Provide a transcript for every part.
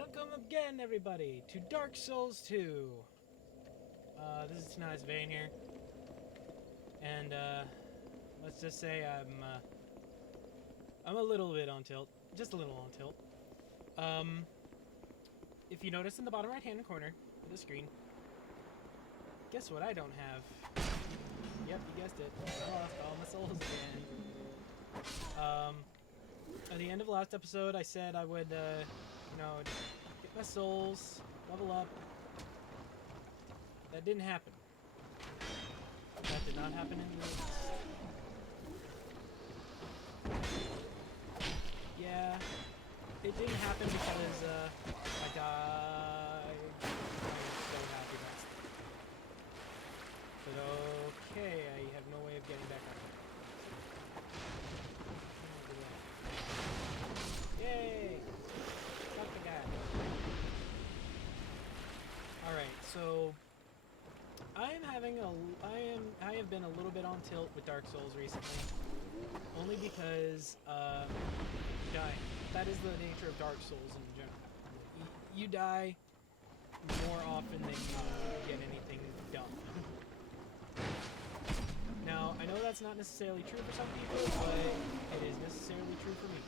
Welcome again, everybody, to Dark Souls 2. This is Tynaeus Vane here, and let's just say I'm a little bit on tilt, just a little on tilt. If you notice in the bottom right-hand corner of the screen, guess what I don't have? Yep, you guessed it. I lost all my souls again. At the end of last episode, I said I would, get my souls, level up. That didn't happen. That did not happen in the least. Yeah, it didn't happen because, I died. I'm so happy that's But okay, I have no way of getting back up. Yay! Fuck the guy. Alright, so I have been a little bit on tilt with Dark Souls recently. Only because dying. That is the nature of Dark Souls in general. You die more often than you get anything done. Now, I know that's not necessarily true for some people, but it is necessarily true for me.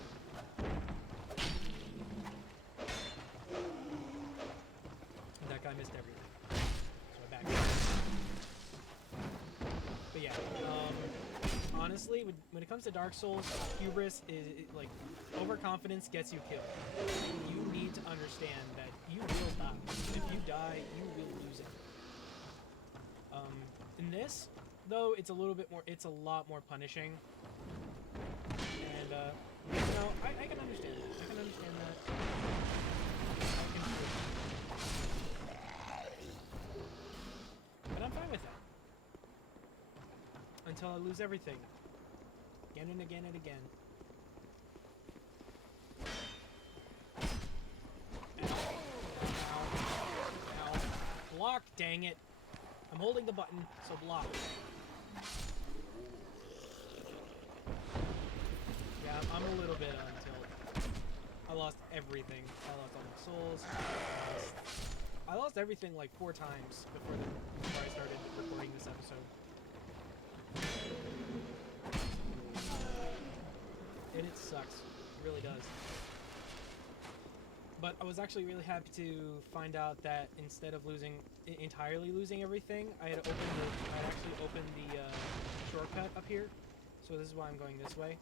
That guy missed everything. So I backed up. But yeah, honestly, when it comes to Dark Souls, hubris is like overconfidence gets you killed. You need to understand that you will die. If you die, you will lose it. In this, though, it's a little bit more. It's a lot more punishing. And I can understand that. I can understand that. But I'm fine with that. Until I lose everything. Again and again and again. Ow. Ow. Ow. Block, dang it. I'm holding the button, so block. Yeah, I'm a little bit on tilt. I lost everything. I lost all my souls. I lost everything like 4 times before I started recording this episode. And it sucks. It really does. But I was actually really happy to find out that instead of entirely losing everything, I had actually opened the shortcut up here. So this is why I'm going this way.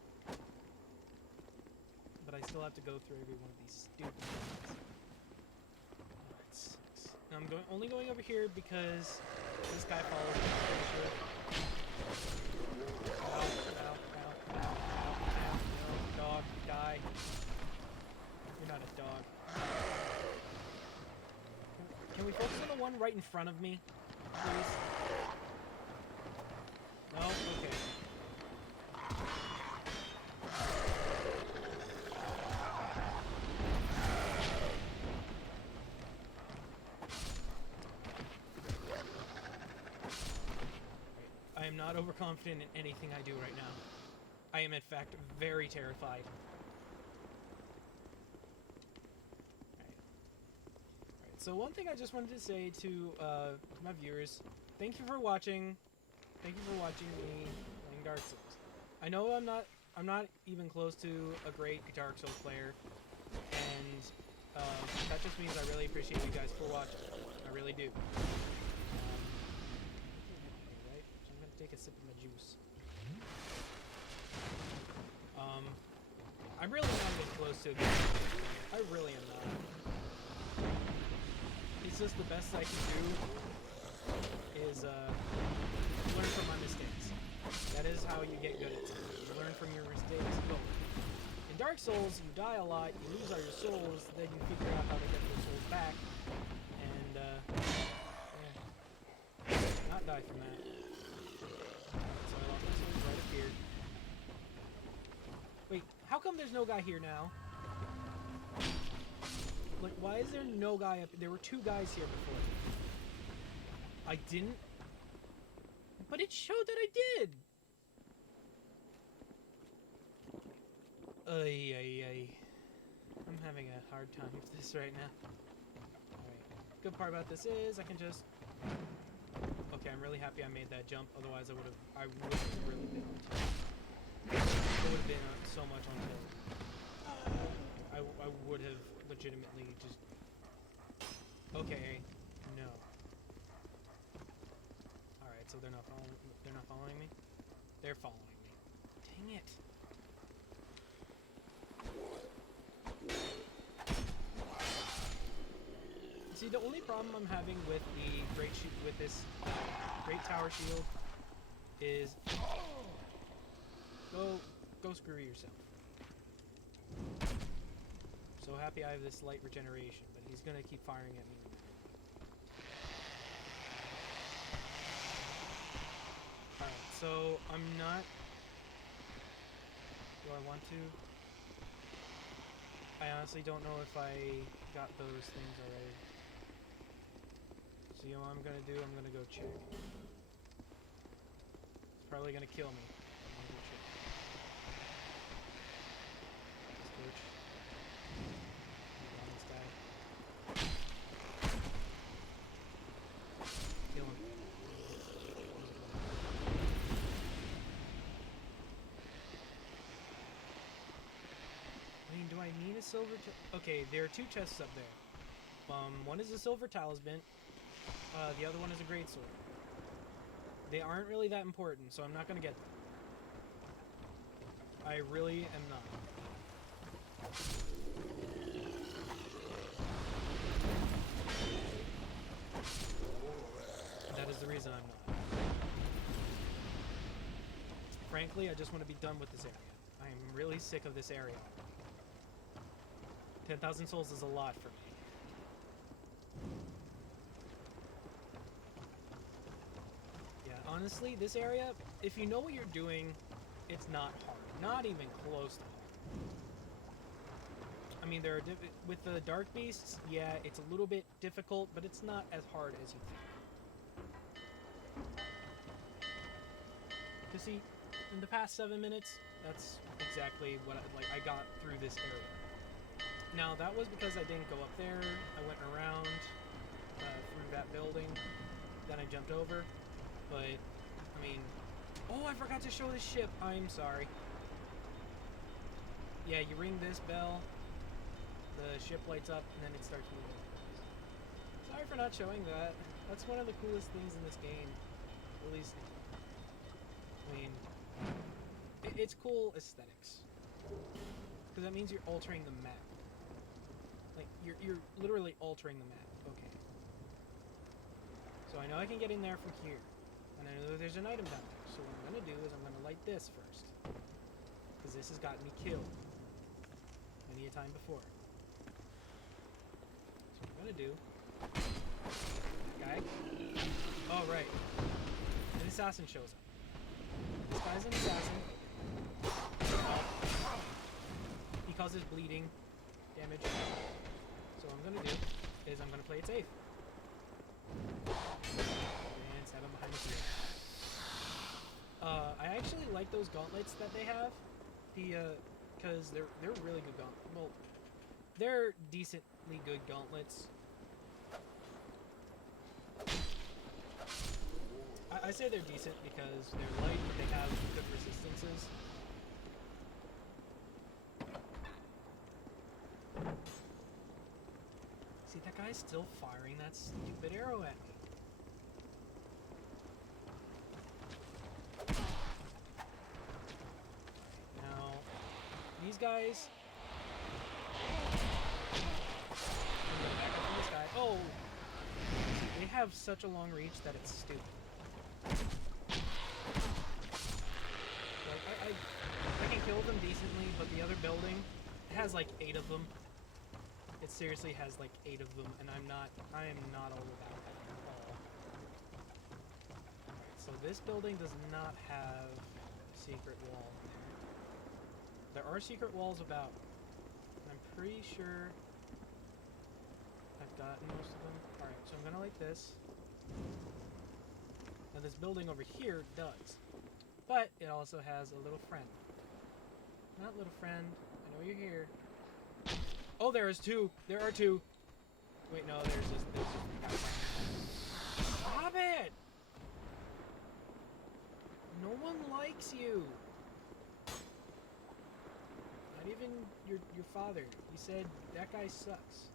But I still have to go through every one of these stupid things. Oh, it sucks. Now I'm only going over here because this guy follows me. Ow, ow, ow, ow, ow, no, dog, die. You're not a dog. Can we focus on the one right in front of me, please? No? Okay. I am not overconfident in anything I do right now. I am, in fact, very terrified. So one thing I just wanted to say to my viewers, thank you for watching. Thank you for watching me playing Dark Souls. I know I'm not even close to a great Dark Souls player, and that just means I really appreciate you guys for watching. I really do. Right? So I'm gonna take a sip of my juice. I'm really not even close to a good player. I really am not. It's just the best I can do is learn from my mistakes. That is how you get good at something. You learn from your mistakes. Go. In Dark Souls, you die a lot, you lose all your souls, then you figure out how to get those souls back, and not die from that. So I lost my souls right up here. Wait, how come there's no guy here now? Like, why is there no guy up? There were 2 guys here before. I didn't? But it showed that I did! Ay. I'm I'm having a hard time with this right now. Alright. Good part about this is I can just... Okay, I'm really happy I made that jump. Otherwise, I would have really been on tilt. It would have been so much on tilt. I would have legitimately just... Okay, no. Alright, so they're not following me? They're following me. Dang it. See, the only problem I'm having with this great tower shield is go screw yourself. So happy I have this light regeneration, but he's gonna keep firing at me. Alright, so I'm not... Do I want to? I honestly don't know if I got those things already. So you know what I'm gonna do? I'm gonna go check. It's probably gonna kill me. I'm gonna go check. Let's coach. This guy. Kill him. I mean, do I need a silver... Okay, there are two chests up there. One is a silver talisman. The other one is a greatsword. They aren't really that important, so I'm not gonna get them. I really am not. That is the reason I'm not. Frankly, I just want to be done with this area. I am really sick of this area. 10,000 souls is a lot for me. Honestly, this area, if you know what you're doing, it's not hard. Not even close to hard. I mean, there are with the dark beasts, yeah, it's a little bit difficult, but it's not as hard as you think. You see, in the past 7 minutes, that's exactly what I got through this area. Now, that was because I didn't go up there. I went around through that building, then I jumped over. But, I mean... Oh, I forgot to show the ship. I'm sorry. Yeah, you ring this bell, the ship lights up, and then it starts moving. Sorry for not showing that. That's one of the coolest things in this game. At least... I mean... It's cool aesthetics. Because that means you're altering the map. Like, you're literally altering the map. Okay. So I know I can get in there from here. And I know there's an item down there, so what I'm going to do is I'm going to light this first. Because this has gotten me killed many a time before. So what I'm going to do... Guy? Oh, right. An assassin shows up. This guy's an assassin. He causes bleeding damage. So what I'm going to do is I'm going to play it safe. Stab him behind the field. I actually like those gauntlets that they have. Because they're really good gauntlets. Well, they're decently good gauntlets. I say they're decent because they're light, but they have good resistances. See, that guy's still firing that stupid arrow at me. These guys. Back up from this guy. Oh! They have such a long reach that it's stupid. Like, I can kill them decently, but the other building, it has like 8 of them. It seriously has like 8 of them, and I am not all about that at all. Alright, so this building does not have a secret wall. There are secret walls about. I'm pretty sure I've gotten most of them. Alright, so I'm gonna light this. Now this building over here does. But it also has a little friend. Not little friend, I know you're here. Oh, there is two. There are two. Wait, no, there's just Stop it! No one likes you. Not even your father. He said that guy sucks.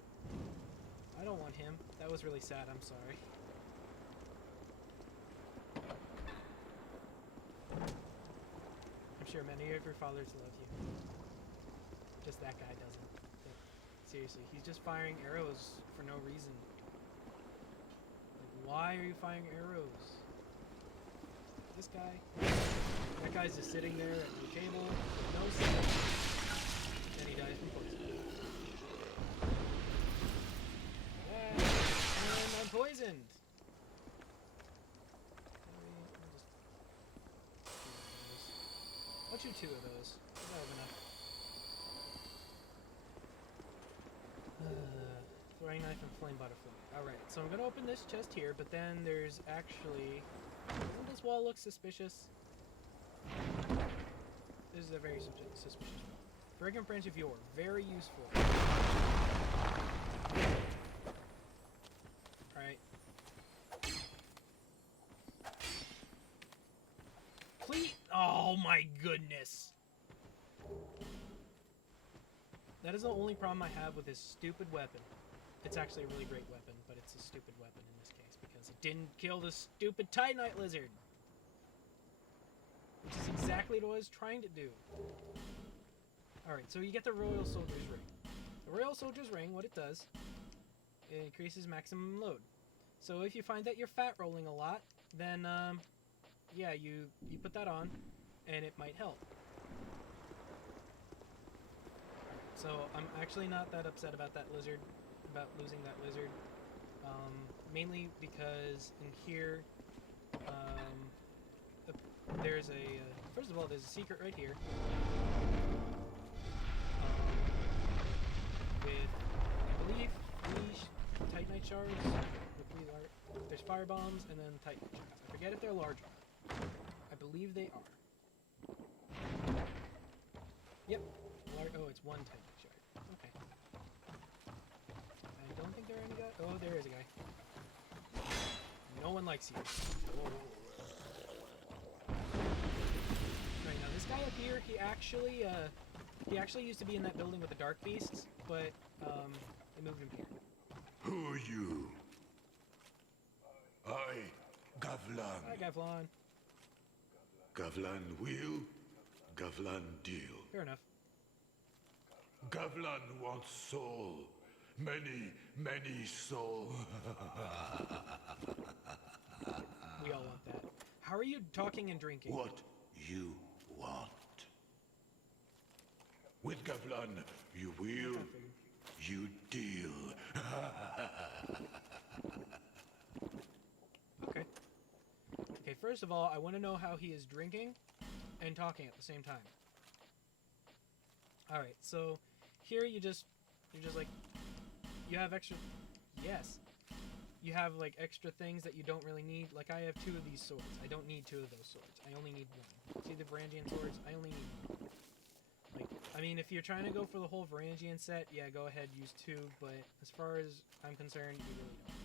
I don't want him. That was really sad. I'm sorry. I'm sure many of your fathers love you. Just that guy doesn't. But seriously, he's just firing arrows for no reason. Like, why are you firing arrows? This guy. That guy's just sitting there at the table with no sense. And he dies from poison. And I'm poisoned! I'll shoot two of those. I have enough. Throwing knife and flame butterfly. Alright, so I'm gonna open this chest here, but then there's actually... Doesn't this wall look suspicious? This is a very suspicious wall. Fragrant branch of yore. Very useful. Alright. Please! Oh my goodness! That is the only problem I have with this stupid weapon. It's actually a really great weapon, but it's a stupid weapon in this case because it didn't kill the stupid Tynaeus lizard! Which is exactly what I was trying to do. Alright, so you get the Royal Soldier's Ring. The Royal Soldier's Ring, what it does, it increases maximum load. So if you find that you're fat rolling a lot, then, yeah, you put that on, and it might help. So I'm actually not that upset about that lizard, about losing that lizard. Mainly because in here, there's a, first of all, there's a secret right here. With, I believe, 3 Titanite shards. There's fire bombs and then Titanite shards. I forget if they're large or not. I believe they are. Yep. Oh, it's 1 Titanite shard. Okay. I don't think there are any guys. Oh, there is a guy. No one likes you. Whoa. Right, now this guy up here, he actually used to be in that building with the dark beasts, but they moved him here. Who are you? I, Gavlan. Hi, Gavlan. Gavlan will, Gavlan deal. Fair enough. Gavlan wants soul. Many, many soul. We all want that. How are you talking and drinking? What you want. With Gavlan, you will, you deal. Okay. Okay, first of all, I want to know how he is drinking and talking at the same time. Alright, so here you're just like, you have extra, yes. You have like extra things that you don't really need. Like I have 2 of these swords. I don't need 2 of those swords. I only need 1. See the Varangian swords? I only need 1. Like, I mean, if you're trying to go for the whole Varangian set, yeah, go ahead, use 2. But as far as I'm concerned, you really don't.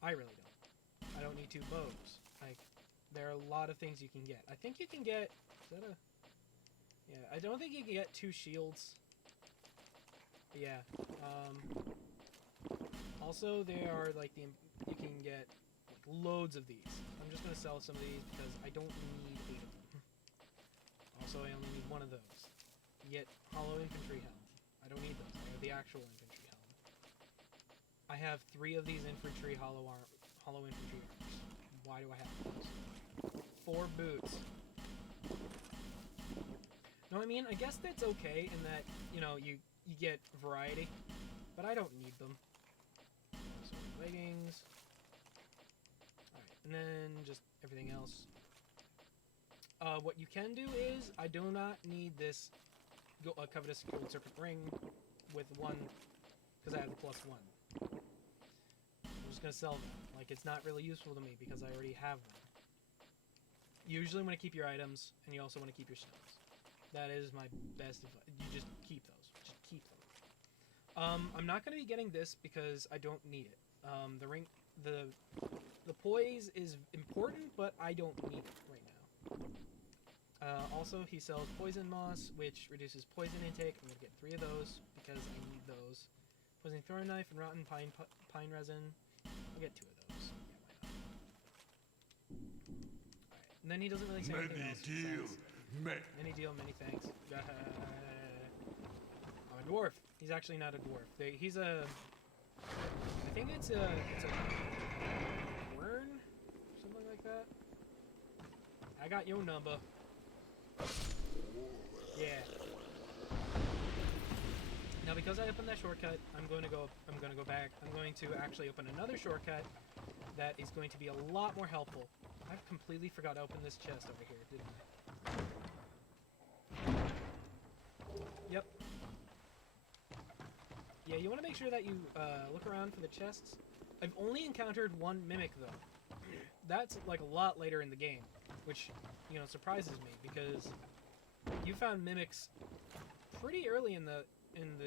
I really don't. I don't need 2 bows. Like, there are a lot of things you can get. I think you can get, is that a, yeah, I don't think you can get 2 shields. Yeah. Also, there are like you can get like loads of these. I'm just gonna sell some of these because I don't need 8 of them. Also, I only need 1 of those. You get hollow infantry helm. I don't need those. I have the actual infantry helm. I have 3 of these infantry hollow infantry armors. Why do I have those? 4 boots. No, I mean, I guess that's okay in that, you know, you get variety, but I don't need them. So, leggings. Alright, and then just everything else. What you can do is, I do not need this covetous gold serpent ring with 1, because I have the +1. I'm just going to sell them. Like, it's not really useful to me because I already have them. You usually want to keep your items, and you also want to keep your stones. That is my best advice. You just keep those. Just keep them. I'm not going to be getting this because I don't need it. The poise is important, but I don't need it right now. Also, he sells poison moss, which reduces poison intake. I'm going to get 3 of those because I need those. Poison thorn knife and rotten pine resin. I'll get 2 of those. Yeah, why not? Alright, and then he doesn't really say anything Many else. deal. Many deal, many thanks. I'm a dwarf. He's actually not a dwarf. He's a... I think it's a wern? Something like that. I got your number. Yeah. Now because I opened that shortcut, I'm going to go back. I'm going to actually open another shortcut that is going to be a lot more helpful. I've completely forgot to open this chest over here, didn't I? Yep. Yeah, you want to make sure that you look around for the chests. I've only encountered 1 mimic though. That's like a lot later in the game, which, you know, surprises me because you found mimics pretty early in the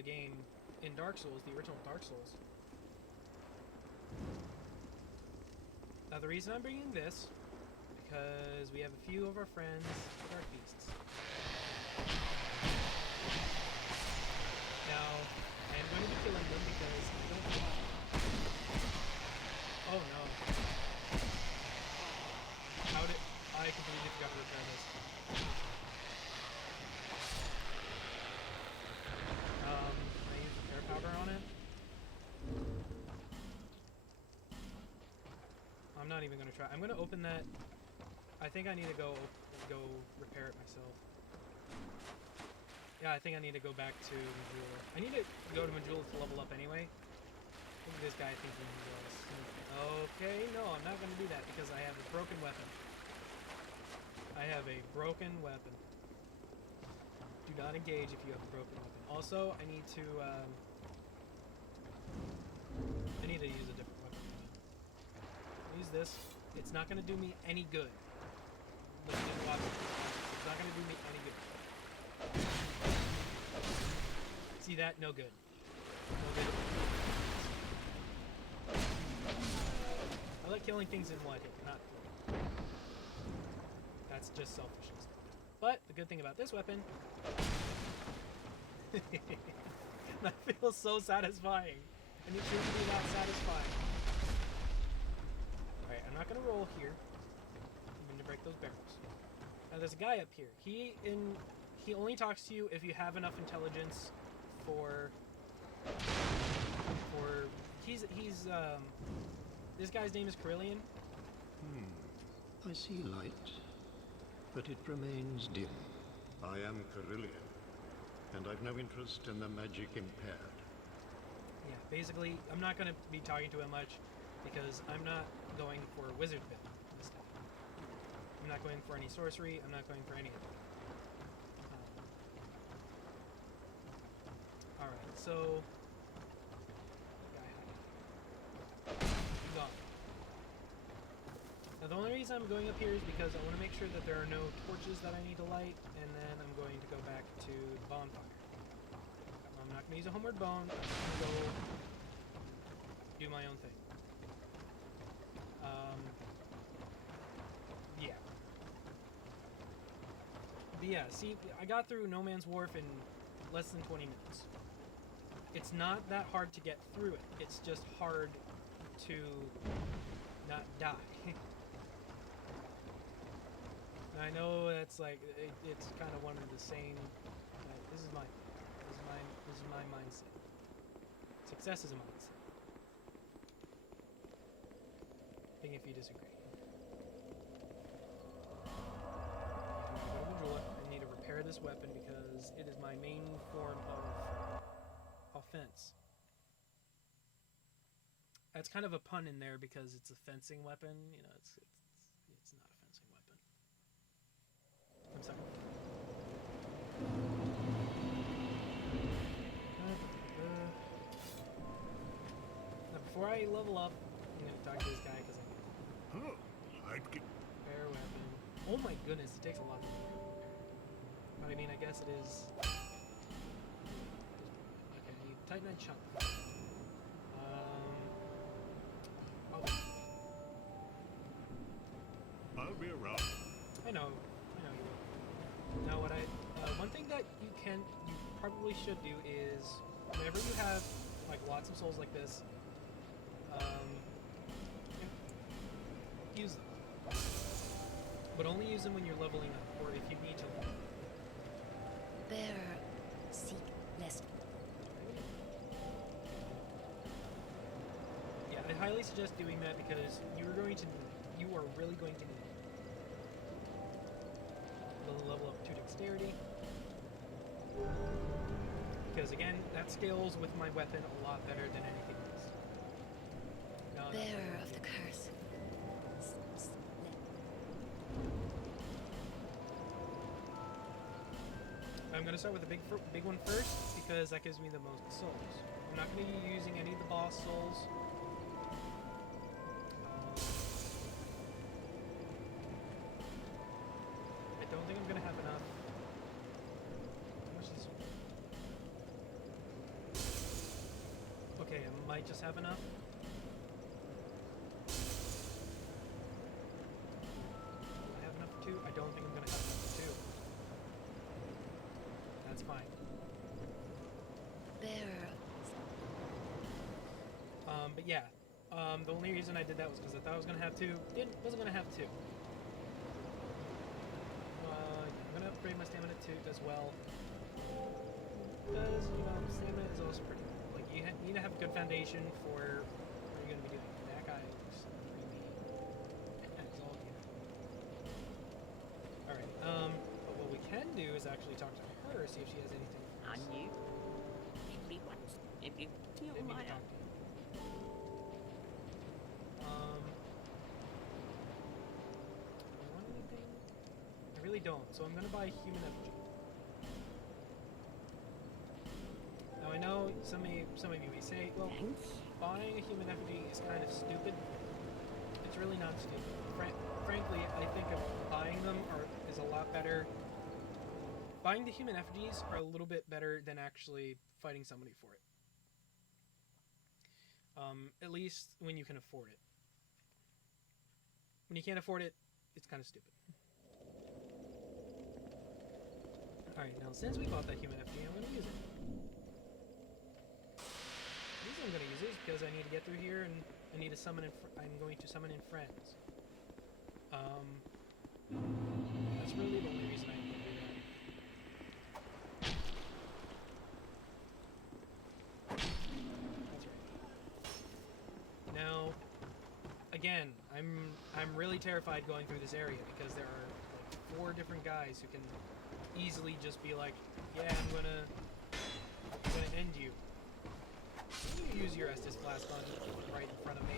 game in Dark Souls, the original Dark Souls. Now the reason I'm bringing this because we have a few of our friends, Dark Beasts. Now, I am going to be killing them because I don't want... Oh no. How did... I completely forgot to repair this. Can I use repair powder on it? I'm not even going to try. I'm going to open that. I think I need to go repair it myself. Yeah, I think I need to go back to Majula. I need to go to Majula to level up anyway. Look at this guy thinking he was. Okay, no, I'm not going to do that because I have a broken weapon. I have a broken weapon. Do not engage if you have a broken weapon. Also, I need to use a different weapon. I'll use this. It's not going to do me any good. Listen and watch it. It's not going to do me any good. See that? No good. No good. I like killing things in one hit, not 3. That's just selfishness. But the good thing about this weapon... that feels so satisfying. And it shouldn't be that satisfying. Alright, I'm not going to roll here. I'm going to break those barrels. Now there's a guy up here. He only talks to you if you have enough intelligence for this guy's name is Carillion. I see light, but it remains dim. I am Carillion, and I've no interest in the magic impaired. Yeah, basically, I'm not going to be talking to him much because I'm not going for wizard build this time. I'm not going for any sorcery. I'm not going for any of it. Alright, so... Gone. Now the only reason I'm going up here is because I want to make sure that there are no torches that I need to light, and then I'm going to go back to the bonfire. I'm not going to use a homeward bone. I'm just going to go do my own thing. Yeah. But yeah, see, I got through No Man's Wharf in less than 20 minutes. It's not that hard to get through it. It's just hard to not die. I know that's like it's kind of one of the same. This is my mindset. Success is a mindset. Think if you disagree. I need to repair this weapon because it is my main form of offense. That's kind of a pun in there because it's a fencing weapon. You know, it's not a fencing weapon. I'm sorry. Now, before I level up, I'm gonna talk to this guy because I can. Oh, I'd get... Repair weapon. Oh my goodness, it takes a lot of time. But I mean, I guess it is. Okay, I need Titanite chunk. Oh, I'll be around. I know you will. Now, what one thing that you probably should do is, whenever you have like lots of souls like this, use them. But only use them when you're leveling up, or if you need to level. Bearer, seek less. Yeah, I highly suggest doing that because you are really going to need a level up to dexterity. Because again, that scales with my weapon a lot better than anything else. Bearer of the curse. I'm going to start with the big one first because that gives me the most souls. I'm not going to be using any of the boss souls. I don't think I'm going to have enough. How much is this? Okay, I might just have enough. Do I have enough for 2? I don't think I'm going to have enough for 2. That's fine. Bearer. But yeah, the only reason I did that was because I thought I was gonna have 2. Wasn't gonna have 2. I'm gonna upgrade my stamina too as well. Because stamina is also pretty. Like you need to have a good foundation for what you're gonna be doing. That guy looks really exalted. All right. But what we can do is actually talk to her, see if she has anything. I knew everyone's every deal Didn't mean my to talk to you. Do I want anything? I really don't, so I'm gonna buy human effigy. Now I know some of you may say, well, buying a human effigy is kind of stupid. It's really not stupid. Frankly, I think buying them is a lot better. Buying the human effigies are a little bit better than actually fighting somebody for it. At least when you can afford it. When you can't afford it, it's kind of stupid. Alright, now since we bought that human effigy, I'm going to use it. The reason I'm going to use it is because I need to get through here and I need to summon I'm going to summon in friends. That's really the only reason I'm going to do that. That's right. Now, again, I'm really terrified going through this area because there are like 4 different guys who can easily just be like, yeah, I'm gonna end you. I'm gonna use your Estus blast gun right in front of me.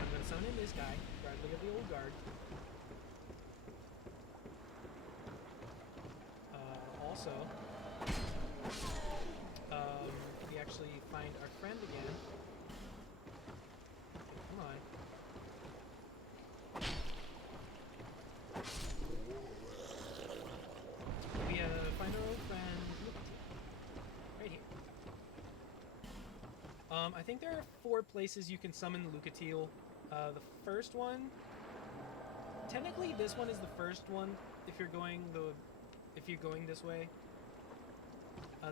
I'm gonna summon in this guy, Guardian of the Old Guard. Also, we actually find our friend again. Come on. We find our old friend right here. I think there are 4 places you can summon Lucatiel. The first one, technically, this one is the first one if you're going this way.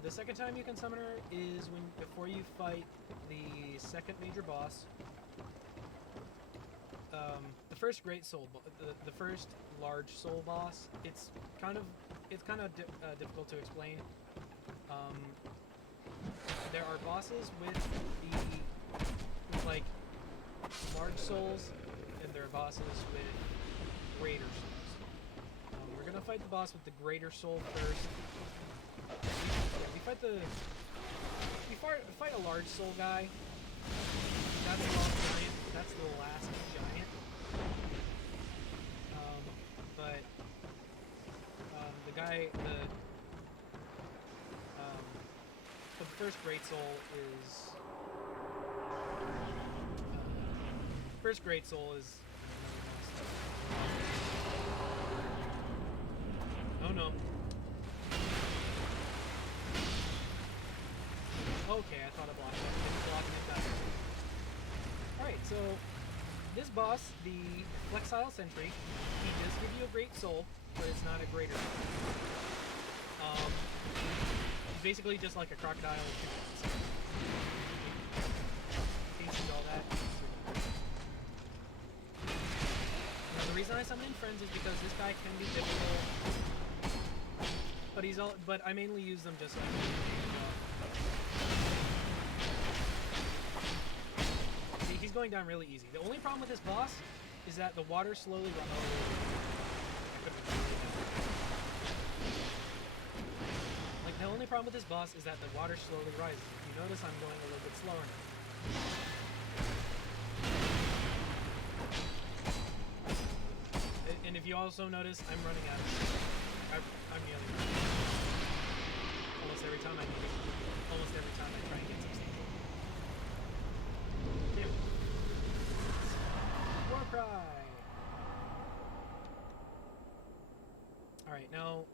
The second time you can summon her is before you fight the second major boss. The first great soul, the first large soul boss. It's kind of difficult to explain. There are bosses with like large souls, and there are bosses with greater souls. We're gonna fight the boss with the greater soul first. We fight a large soul guy. That's the last giant. That's the last giant. But the first great soul is no. Okay, I thought I blocked it. Didn't block it better. Alright, so this boss, the Flexile Sentry, he does give you a great soul, but it's not a greater soul. He's basically just like a crocodile. Tasted all that. Now, the reason I summon in friends is because this guy can be difficult, but I mainly use them just like. See, he's going down really easy. The only problem with this boss is that the water slowly runs. Like, the only problem with this boss is that the water slowly rises. If you notice, I'm going a little bit slower now. And if you also notice, I'm running out of time. I'm nearly running out. Almost every time I try and get some stuff. Here. War cry! Alright, now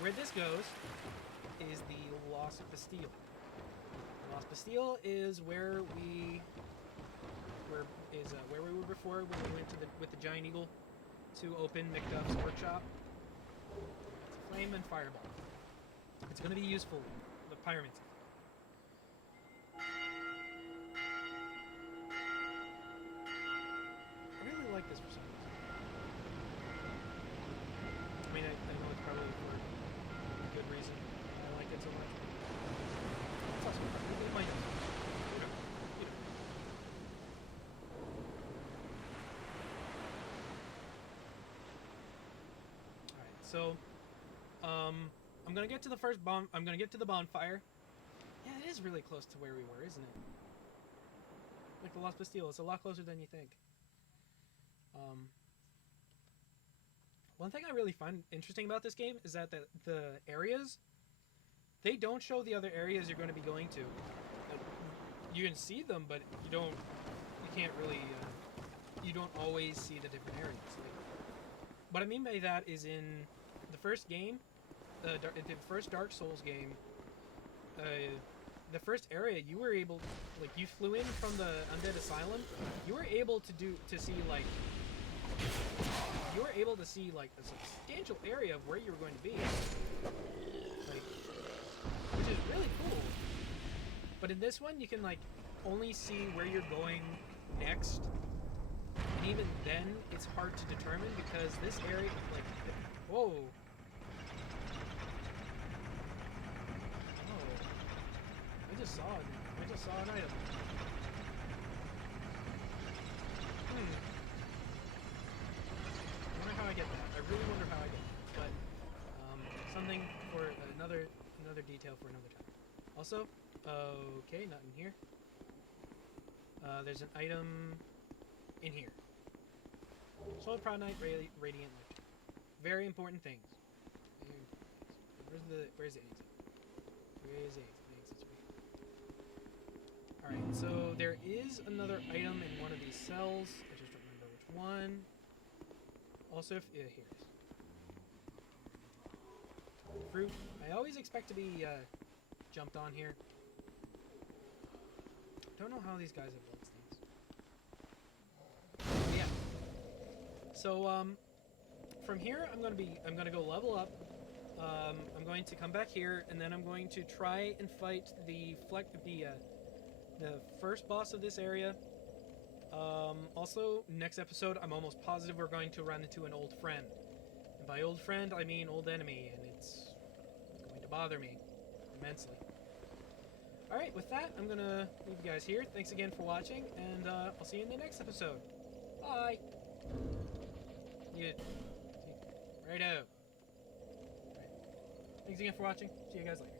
where this goes is the Lost Bastille. The Lost Bastille is where we were before when we went to with the giant eagle to open McDuff's workshop. It's a flame and fireball. It's going to be useful. The pyromancy. I really like this for some reason. I mean, I know it's probably for a good reason I like it so much. It's also it might not. So, I'm gonna get to the I'm gonna get to the bonfire. Yeah, it is really close to where we were, isn't it? Like the Lost Bastille, it's a lot closer than you think. One thing I really find interesting about this game is that the areas, they don't show the other areas you're going to be going to. You can see them, but you can't really, you don't always see the different areas. Like, what I mean by that is in the first game, the first Dark Souls game, the first area you were able, like you flew in from the Undead Asylum, you were able to see like a substantial area of where you were going to be, like, which is really cool. But in this one, you can like only see where you're going next. And even then, it's hard to determine because this area, like, whoa. Oh. I just saw an item. I wonder how I get that. I really wonder how I get that. But, something for another detail for another time. Also, okay, not in here. There's an item in here. Soul Proudnight Radiant Lift. Very important things. Where's the exit? Where is the exit? The exit's right here. Alright, so there is another item in one of these cells. I just don't remember which one. Also, here it is. Fruit. I always expect to be jumped on here. Don't know how these guys have built things. Yeah. So from here I'm gonna go level up. I'm going to come back here and then I'm going to try and fight the first boss of this area. Also, next episode I'm almost positive we're going to run into an old friend. And by old friend I mean old enemy, and it's going to bother me immensely. Alright, with that, I'm gonna leave you guys here. Thanks again for watching, and I'll see you in the next episode. Bye! Righto. Alright. Thanks again for watching. See you guys later.